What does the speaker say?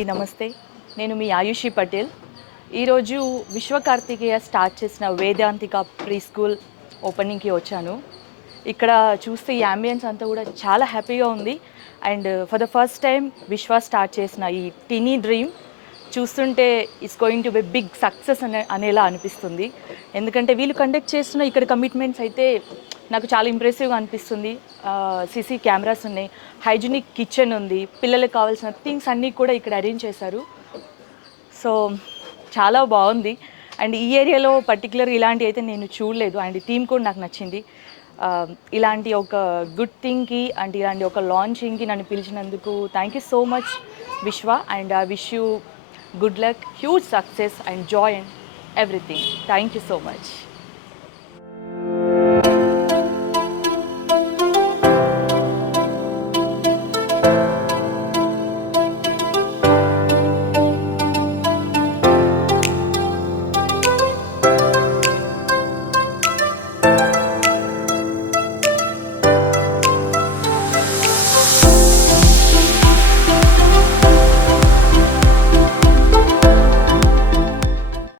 అండి నమస్తే. నేను మీ ఆయుషి పటేల్. ఈరోజు విశ్వ కార్తికేయ స్టార్ట్ చేసిన వేదాంతిక ప్రీ స్కూల్ ఓపెనింగ్‌కి వచ్చాను. ఇక్కడ చూస్తే ఈ యాంబియన్స్ అంతా కూడా చాలా హ్యాపీగా ఉంది. And for the first time Vishwa start చేసిన ఈ టినీ డ్రీమ్ చూస్తుంటే it's going to be big success అనేలా అనిపిస్తుంది. ఎందుకంటే వీళ్ళు కండక్ట్ చేస్తున్న ఇక్కడ కమిట్మెంట్స్ అయితే నాకు చాలా ఇంప్రెసివ్‌గా అనిపిస్తుంది. సీసీ కెమెరాస్ ఉన్నాయి, హైజీనిక్ కిచెన్ ఉంది, పిల్లలకి కావాల్సిన థింగ్స్ అన్నీ కూడా ఇక్కడ అరేంజ్ చేశారు. సో చాలా బాగుంది. అండ్ ఈ ఏరియాలో పర్టికులర్గా ఇలాంటివి అయితే నేను చూడలేదు. అండ్ థీమ్ కూడా నాకు నచ్చింది. ఇలాంటి ఒక గుడ్ థింగ్కి అండ్ ఇలాంటి ఒక లాంచింగ్కి నన్ను పిలిచినందుకు థ్యాంక్ యూ సో మచ్ విశ్వ. And I wish you good luck, huge success and Joy and everything. Thank you so much.